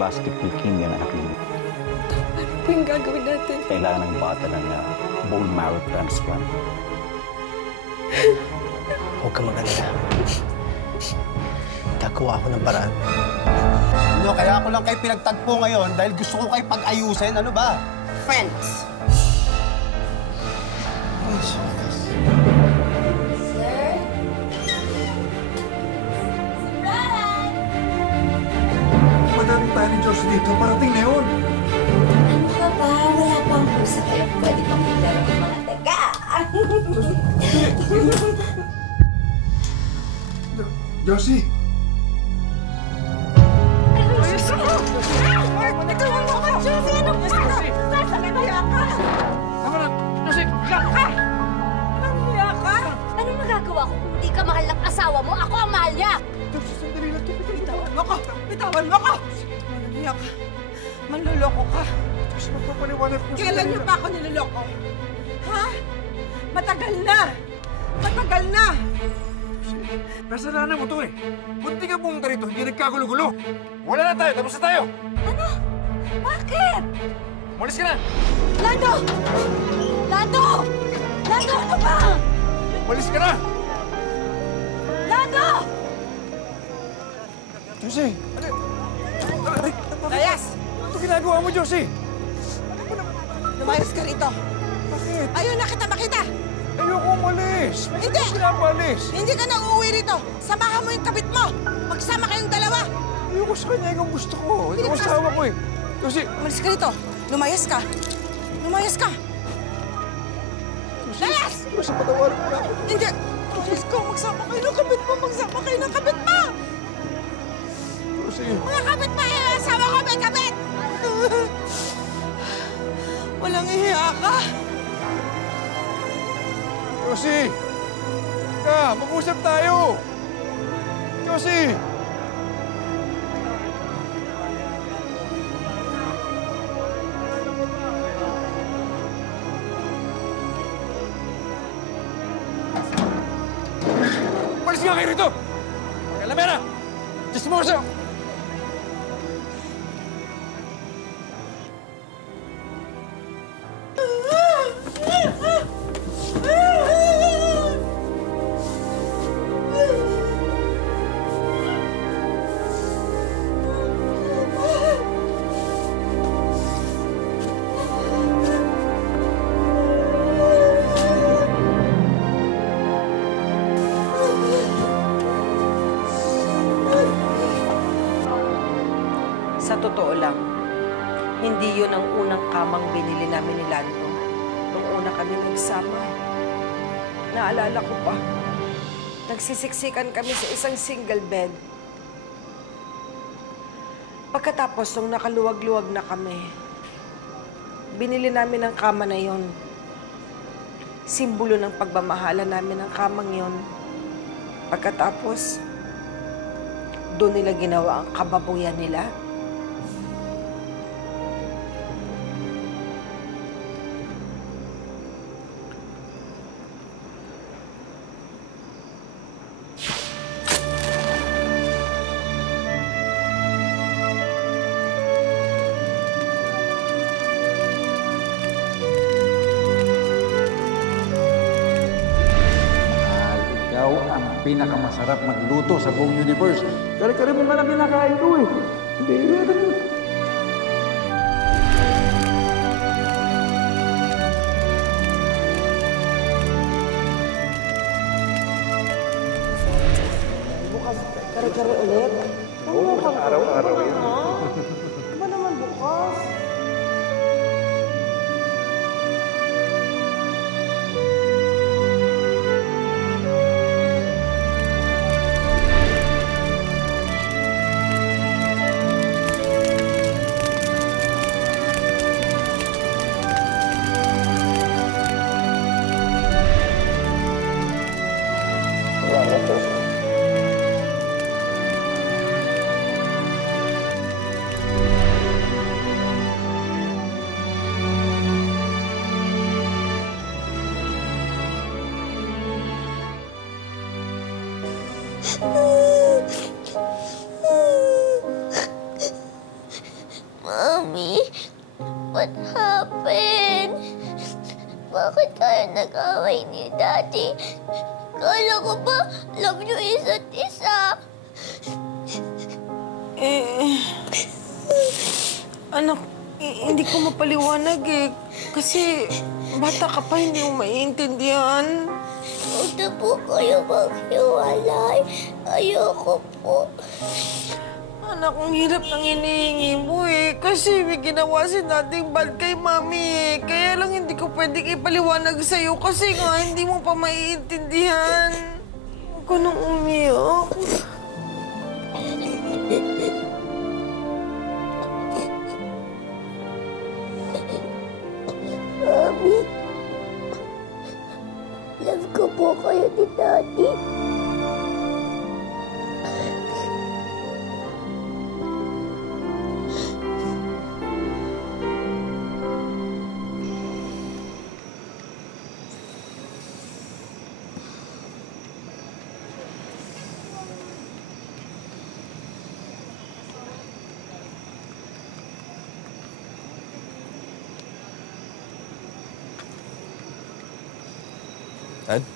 aplastic leukemia ang anak niyo. Ano po yung gagawin natin? Kailangan ng bata ng bone marrow transplant. Huwag ka mag-alala. Gagawa ako ng paraan. Kaya ako lang kayo pinagtagpo ngayon dahil gusto ko kayo pag-ayusin. Ano ba? Friends. Madaming tayo ni George dito. Parating na yun. Ano ka ba? Wala pang pusa kayo. Pwede pang maglaro ng mga taga. Josie! Nagkawan mo ka, Josie! Anong gusto? Nasakaya ka! Tama na! Josie! Iyak ka! Nangiya ka? Anong magagawa ko kung hindi ka mahal ng asawa mo? Ako ang mahal niya! Josie, sandali lang. Bitawan mo ko! Bitawan mo ko! Nangiya ka. Manluloko ka. Josie, magpapaliwanag ko. Kailan niyo pa ako niloloko? Ha? Matagal na! Matagal na! Kasalanan mo to eh. Bunti ka pumunta rito, hindi nagkagulo-gulo. Wala na tayo, tapos na tayo. Ano? Bakit? Malis ka na. Lando! Lando! Lando, ano ba? Malis ka na. Lando! Josie! Aray! Layas! Ito ginagawa mo, Josie! Lumayas ka rito. Bakit? Ayaw na kita makita! Ayoko umalis. Hindi! Bakit pinapalis? Hindi ka na uuwi rito! Samahan mo yung kabit mo! Magsama kayong dalawa! Ayoko sa kanya yung gusto ko. Ito ang asawa ko eh. Josie! Umalis ka rito! Lumayas ka! Lumayas ka! Layas! Josie, patawarin mo na ako. Hindi! Umalis ka! Magsama kayo ng kabit mo! Magsama kayo ng kabit mo! Josie! Mga kabit mo! Yung asawa ko may kabit! Walang ihiya ka! Josie! Ka, mag-usap tayo! Josie! Malis nga kayo rito! Kalamera! Diyos mo siya! Sa totoo lang, hindi yun ang unang kamang binili namin ni Lando. Nung una kami nagsama. Naalala ko pa, nagsisiksikan kami sa isang single bed. Pagkatapos, nung nakaluwag-luwag na kami, binili namin ang kama na yon. Simbolo ng pagmamahala namin ang kamang yon. Pagkatapos, doon nila ginawa ang kababuyan nila. Pinakamasarap magluto sa buong universe. Kari-kari mo nga lang kinakain ko eh. Hindi, Bukas, kare-kare ulit? Oo, araw-araw yun. Ba naman bukas? What happened? Bakit kayo nag-away ni Daddy? Kala ko ba love niyo isa't isa? Anak, hindi ko mapaliwanag eh. Kasi bata ka pa, hindi mo maiintindihan. Huwag na po kayo maghiwalay. Ayoko po. Anak, ang hirap ng hinihingi mo eh. Kasi may ginawa si dating bad kay Mami eh. Kaya lang hindi ko pwedeng ipaliwanag sa'yo kasi nga hindi mo pa maiintindihan. Huwag ka nang umiyak. Mami, love ko po kayo ni Daddy. Dad?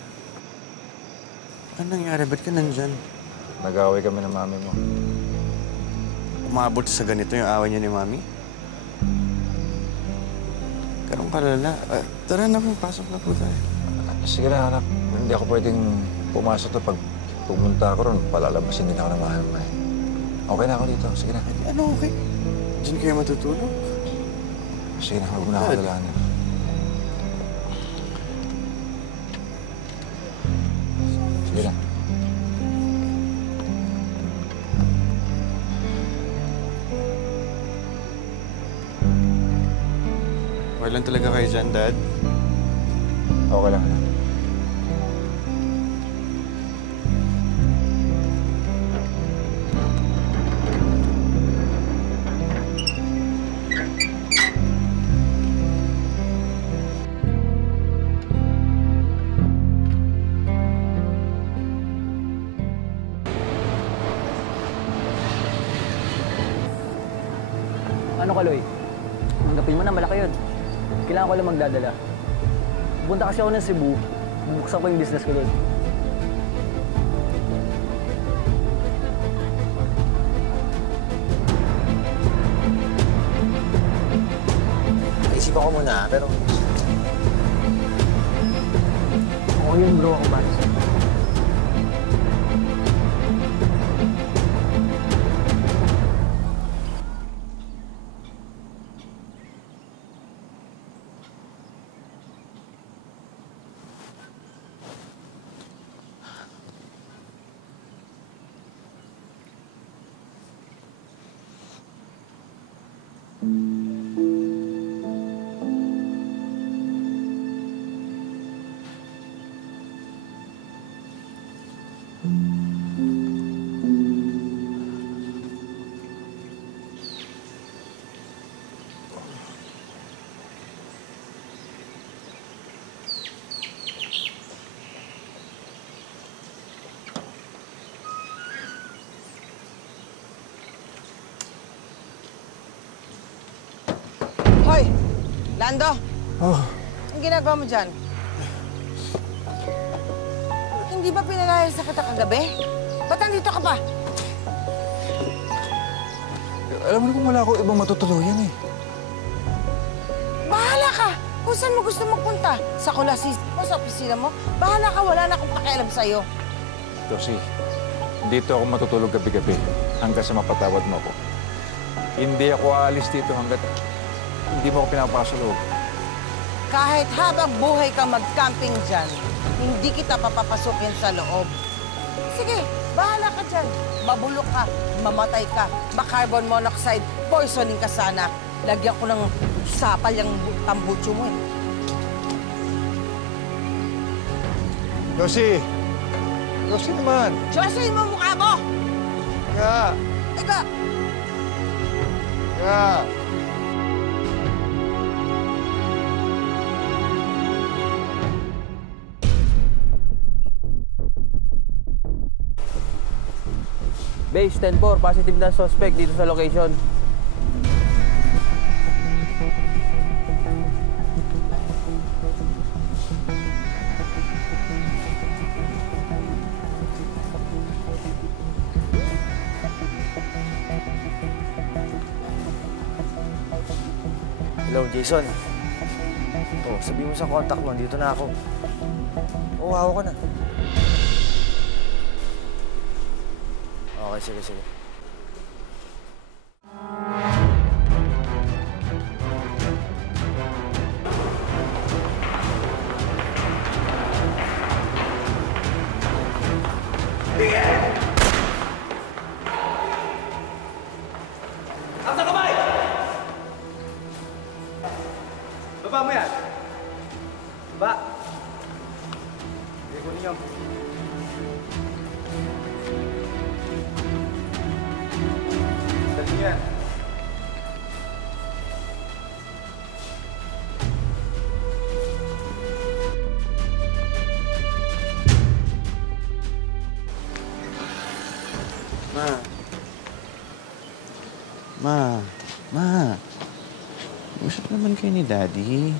Ano nangyari? Ba't ka nandyan? Nag-away kami ng mami mo. Umabot sa ganito yung away niya ni Mami? Karong kalala. Tara na po, pasok na po tayo. Sige na, anak. Hindi ako pwedeng pumasok to. Pag pumunta ako ron, palalabasin din ako ng mahal mo eh. Okay na ako dito. Sige na. Ano okay? Diyan kayo matutulog? Sige na, huwag mo na ako dalahanin. Sige na. Okay lang talaga kayo dyan, Dad? Okay lang, anak. Ano, Kaloy? Tanggapin mo na, malaki yun. Kailangan ko lang magdadala. Pupunta kasi ako ng Cebu. Bubuksan ko yung business ko doon. Naisipan ko muna, pero... Oo yun, bro. Ako para sa'yo. Hoy! Lando! Oh, Ang ginagawa mo dyan? Hindi ba pinalayas sa kita kagabi? Ba't nandito ka pa? Alam mo na kung wala ako ibang matutuluyan eh. Bahala ka! Kung saan mo gusto magpunta? Sa kulasis mo, sa opisina mo? Bahala ka, wala na akong pakialam sa'yo. Josie, dito ako matutulog gabi-gabi hanggang sa mapatawad mo ako. Hindi ako aalis dito hanggat hindi mo ako pinapasulog. Kahit habang buhay ka mag-camping dyan, hindi kita papapasukin sa loob. Sige, bahala ka dyan. Mabulok ka, mamatay ka, ma-carbon monoxide, poisoning ka sana. Lagyan ko ng sapal yung tambutso mo eh. Josie! Josie naman! Josie, mo mukha mo! Nga! Teka! Nga! Base 10-4, positive na suspect dito sa location. Hello, Jason. Oh, sabihin mo sa contact mo, dito na ako. Oo, hawak ko na. Okay, sige. Baba mo yan! Baba! Sige, kunin nyo. Dali nyo yan. Ma. Usap naman kayo ni Daddy.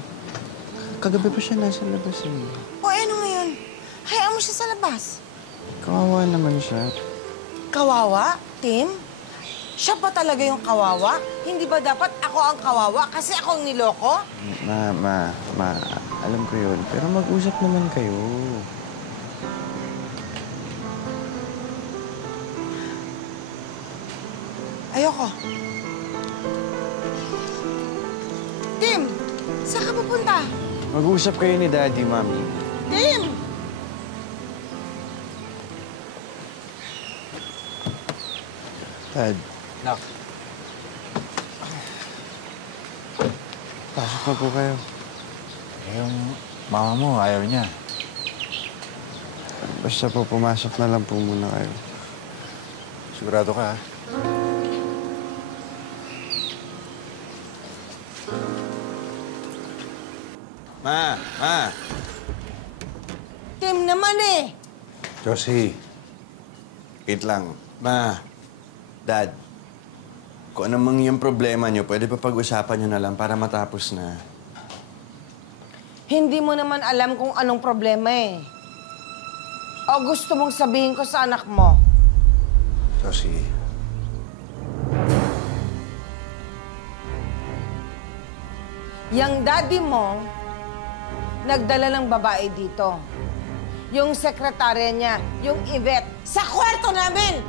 Kagabi pa siya nasa labas eh. O ano ngayon? Hayaan mo siya sa labas. Kawawa naman siya. Kawawa, Tim? Siya ba talaga yung kawawa? Hindi ba dapat ako ang kawawa kasi ako ang niloko? Ma. Alam ko yun. Pero mag-usap naman kayo. Ayoko. Tim, saan ka pupunta? Mag-usap kayo ni Daddy, Mami. Tim! Dad, Nak, pasok na po kayo. yung mama mo, ayaw niya. Basta po, pumasok na lang po muna kayo. Sigurado ka, ha? Ma! Tim naman eh! Josie, Wait lang. Ma, Dad, kung anong yung problema niyo, pwede pa pag-usapan niyo na lang para matapos na. Hindi mo naman alam kung anong problema eh. O gusto mong sabihin ko sa anak mo? Josie. Yang daddy mo, nagdala ng babae dito. Yung sekretarya niya, yung Yvette, sa kwarto namin!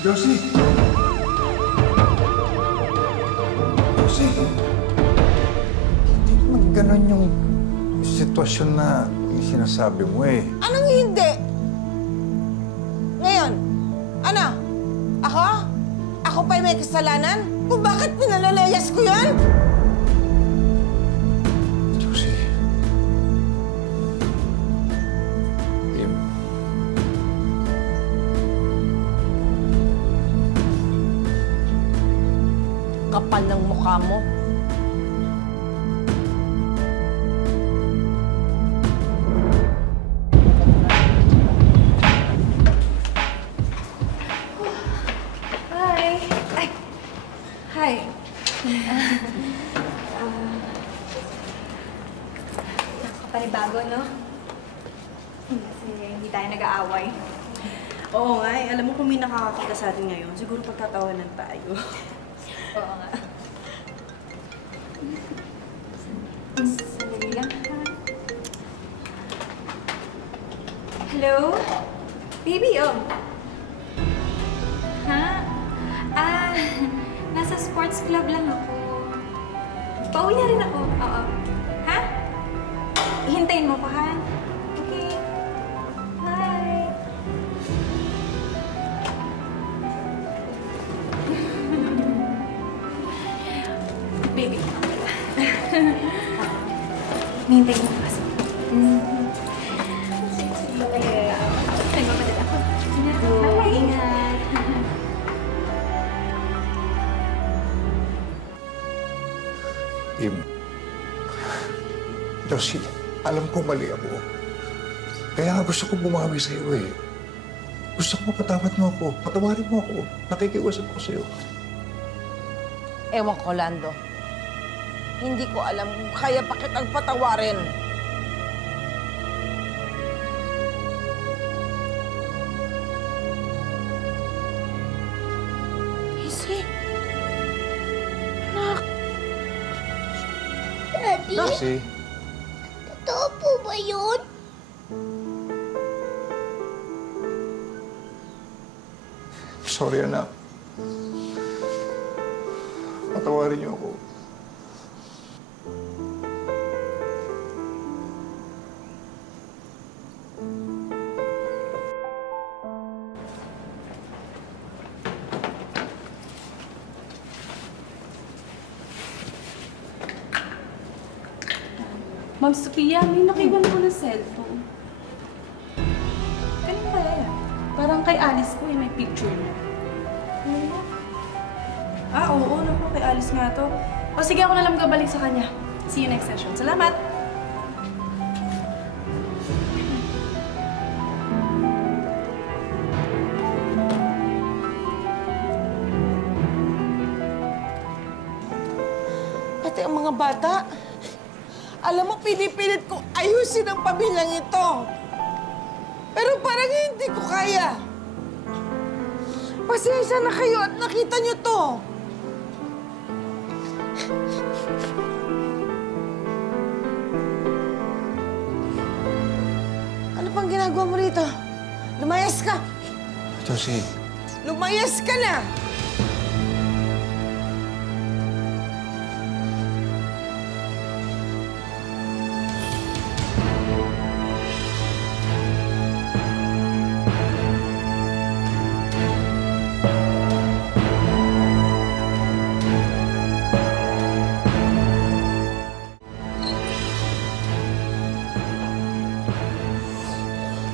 Josie! Josie! Hindi naman ganun yung sitwasyon na sinasabi mo eh. Anong hindi? Ngayon, ano? Ako? Ako pa'y may kasalanan? Kung bakit pinalalayas ko yan? Josie. Tim. Kapal ng mukha mo. Hi. Nakapanibago, no? Kasi hindi tayo nag-aaway. Oo nga eh. Alam mo kung may nakakakita sa atin ngayon, siguro pagtatawanan tayo. Oo nga. Sandali lang, ha? Hello? Baby, oh. Ha? Nasa sports club lang ako. Pauwi na rin ako. Oo. Ha? Hintayin mo ko, ha? Okay. Bye. Baby. Hintayin mo kasi. Okay. Nagmamadala ako. Bye. Ingat. Tim. Josie, alam ko mali ako. Kaya nga gusto ko bumawi sa'yo eh. Gusto ko mapatawad mo ako. Patawarin mo ako. Nakikiusap ko sa'yo. Ewan ko, Lando. Hindi ko alam kung kaya pa kitang patawarin. Daddy? Kasi, Totoo po ba yun? sorry anak. Patawarin niyo ako. Ma'am Sophia, may nakiwan ko ng cellphone. Kanina kaya yan? Parang kay Alice ko may picture niya. Oo, naku, kay Alice nga to. O sige, ako na lang gabalik sa kanya. See you next session. Salamat! Pati ang mga bata. Alam mo, pinipilit kong ayusin ang pamilyang ito. Pero parang hindi ko kaya. Pasensya na kayo at nakita niyo to. Ano pang ginagawa mo rito? Lumayas ka! Josie, Lumayas ka na!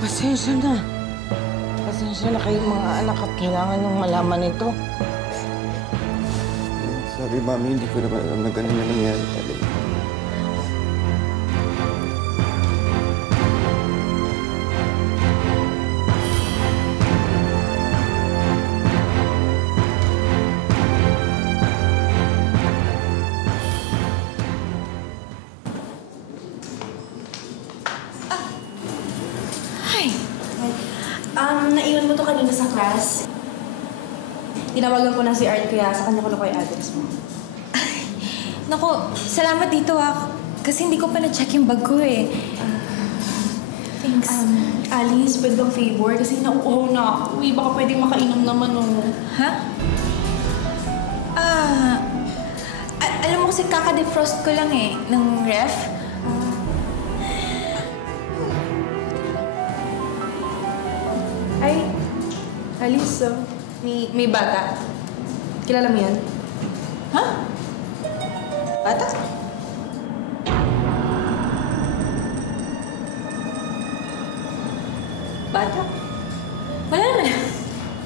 Pasensya na. Pasensya na kayong mga anak at kailangan niyong malaman ito. Sorry, Mami. Hindi ko naman alam na ganun yung nangyari talaga. Naiwan mo to kanina sa class. Tinawagan ko na si Art kaya sa kanya ko nakuha yung address mo. Naku, salamat dito kasi hindi ko pa na-check yung bag ko eh. Thanks. Alice, pwede bang favor? Kasi nauuhaw na ako. Uy, baka pwedeng makainom naman Ha? Alam mo kasi kaka-defrost ko lang eh, ng ref. Ay, Alice, may bata. Kilala mo yan? Ha? Bata? Bata? Wala naman.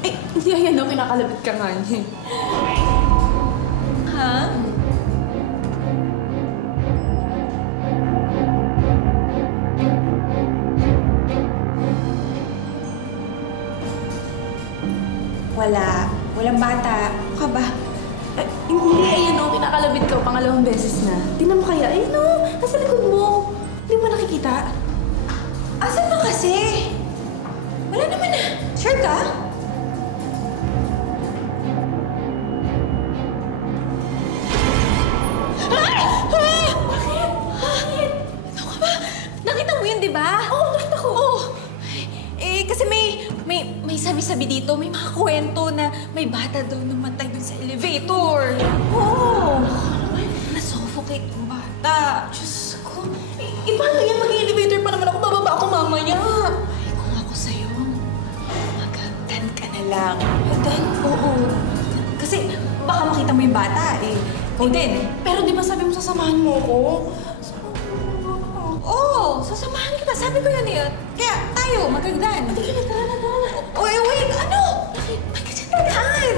Ay, hindi yan ako. Kinakalabit ka nga niya. Ha? Walang bata. Ano ka ba? Hindi, ayun o. Kinakalabit ka. Pangalawang beses na. Tingnan mo kaya. Ayun o. Nasa likod mo. Hindi mo nakikita. Asan ba kasi? Wala naman na. Sure ka? Bakit? Ano ka ba? Nakita mo yun, di ba? Oo, nakita ko. Kasi may sabi-sabi dito, may mga kwento na may bata daw namatay dun sa elevator. Oo. Na-suffocate yung bata. Diyos ko. Paano yan? Mag-elevator pa naman ako. Bababa ako mamaya. Ay, kung ako sa'yo, mag-hagdan ka na lang. Hagdan? Oo. Kasi baka makita mo yung bata eh. Ikaw din. Pero di ba sabi mo sasamahan mo ako? Oo, sasamahan kita. Sabi ko yun eh. Kaya tayo, magagdan. Tara na. Wait, ano? Bakit dyan dadaan?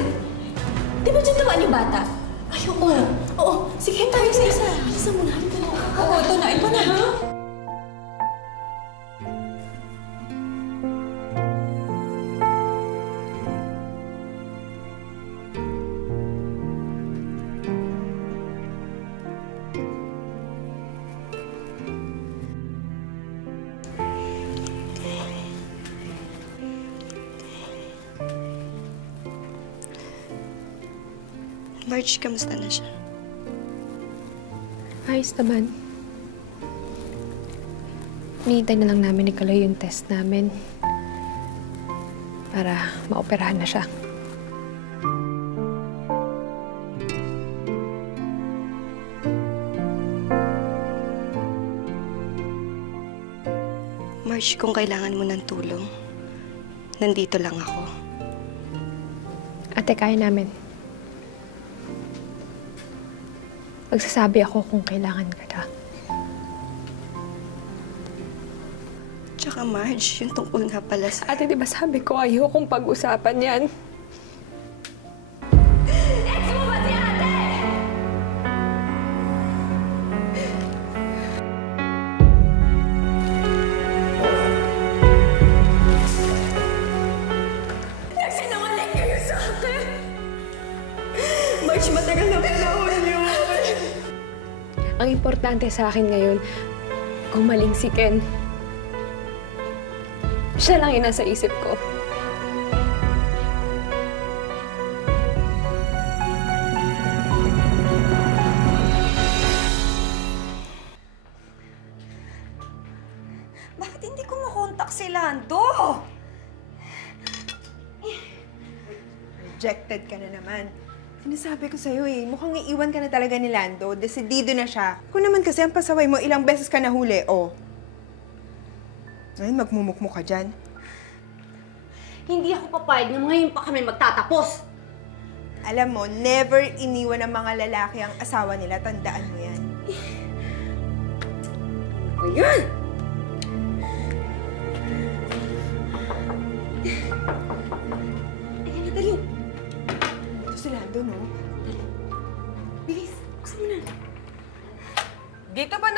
Di ba dyan naman yung bata? Ay, oo. Sige, tayo sa isa. Isa muna. Oo, ito na. March, kamusta na siya? Ayos naman. Hinihintay na lang namin ni Kaloy yung test namin para maoperahan na siya. Marge, kung kailangan mo ng tulong, nandito lang ako. Ate, kaya namin. Magsasabi ako kung kailangan ka na. Tsaka Marge, yung tungkol nga pala sa... Ate, di ba sabi ko ayaw kong pag-usapan yan? Ex mo ba si ate? Nagsinungaling kayo sa akin! Marge, matagal na panahon niyo. Ang importante sa akin ngayon, gumaling si Ken. Siya lang yung nasa isip ko. Bakit hindi ko makontak si Lando? Rejected ka na naman. Sinasabi ko sa'yo eh, mukhang iiwan ka na talaga ni Lando. Desidido na siya. Kung naman kasi ang pasaway mo, ilang beses ka nahuli, oh. Ngayon, magmumukmuk ka dyan. Hindi ako papayag na ngayon pa kami magtatapos. Alam mo, never iniwan ng mga lalaki ang asawa nila. Tandaan mo yan. Ayan! Ayan na, dali. Ito si Lando, no? Bilis, buksan mo na. Dito ba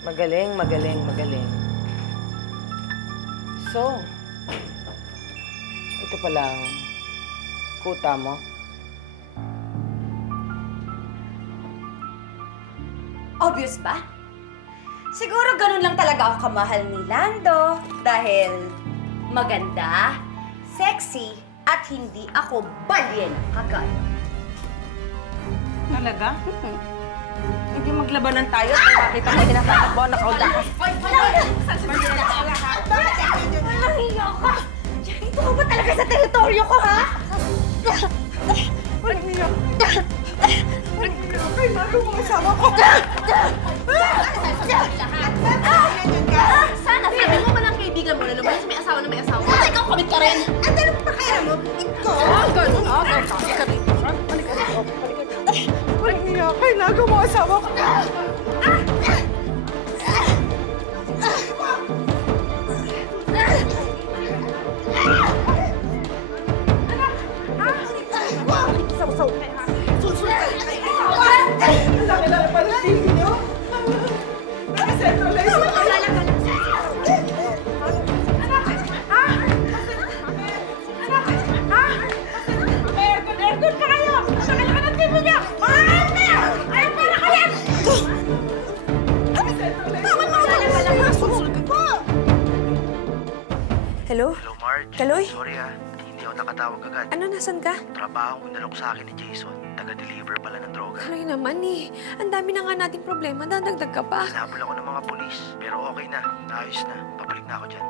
Magaling, magaling, magaling. So, ito palang kuta mo. Obvious ba? Siguro ganun lang talaga ako kamahal ni Lando dahil maganda, sexy, at hindi ako balyen kagaya. Talaga? Hindi maglabanan tayo at makita mo kinakatakbo na kaudakas. Nahiya ka! Ito ka ba talaga sa teritoryo ko, ha? Walang niya. Ay, lalo mo kasama ko. Sana, sabi mo man ang kaibigan mo na lumalas may asawa na may asawa. Sana ikaw kamit ka rin! At ano pa kaya mo? Ikaw? Ganun, okay. Kasi ka rito. Balik ka rito. Walang niya. Kailangan mo asawa ko. Hello? Hello, Marge. Kaloy? Sorry hindi ako nakatawag agad. Ano, nasan ka? Trabaho ang nalok sa akin ni Jason. Taga-deliver pala ng droga. Kaloy naman eh. Ang dami na nga nating problema. Dadagdag ka pa. Hinabol ako ng mga polis. Pero okay na. Naayos na. Pabalik na ako dyan.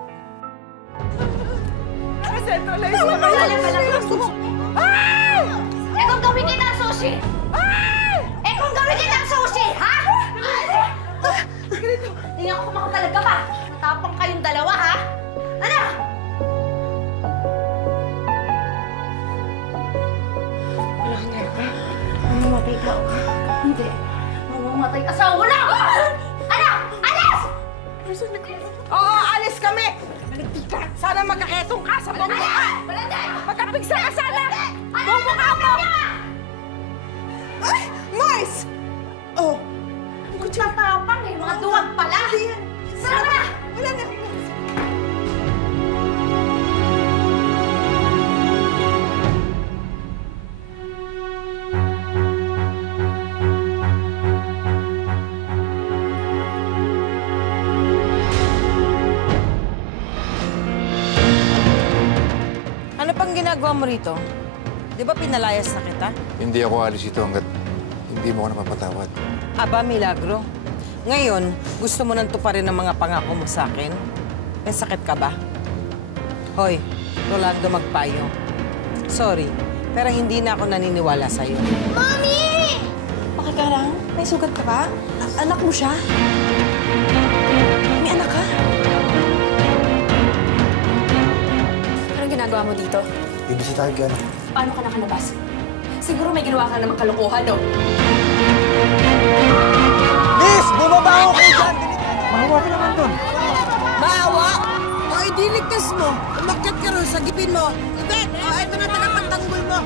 Ay! Eh kung gawin kita ang sushi! Ay! Eh kung gawin kita ang sushi, ha? Hindi ako kumakatalag ka pa. Tapang kayong dalawa, ha? Ano? Mamamatay ka. Hindi. Mamamatay ka sa ulo! Ano? Alis! Oo, alis kami! Sana magkaketong ka sa buong mukha! Magkapigsa ka sana! Buong mukha mo! Ay! Mars! Oh! Kung matapang eh, mga duwag pala! Sana na! Wala na! Ano pang ginagawa mo rito? Di ba pinalayas na kita? Hindi ako alis dito hanggat hindi mo ako napapatawad. Aba, Milagro. Ngayon, gusto mo nang tuparin ang mga pangako mo sa akin? May sakit ka ba? Hoy, Rolando Magpayo. Sorry, pero hindi na ako naniniwala sa'yo. Mami! Okay ka lang? May sugat ka ba? Anak mo siya? May anak ka? Anong ginagawa mo dito? Bibisitahin ka na. Paano ka nakalabas? Siguro may ginawa ka namang kalokohan, no? Miss! Bumaba ako kayo dyan! Mahawa ka naman doon. Maawa? O, idiligtas mo. Umakyat ka ron sa gipin mo. Ibet! O, ito na tagapagtanggol mo.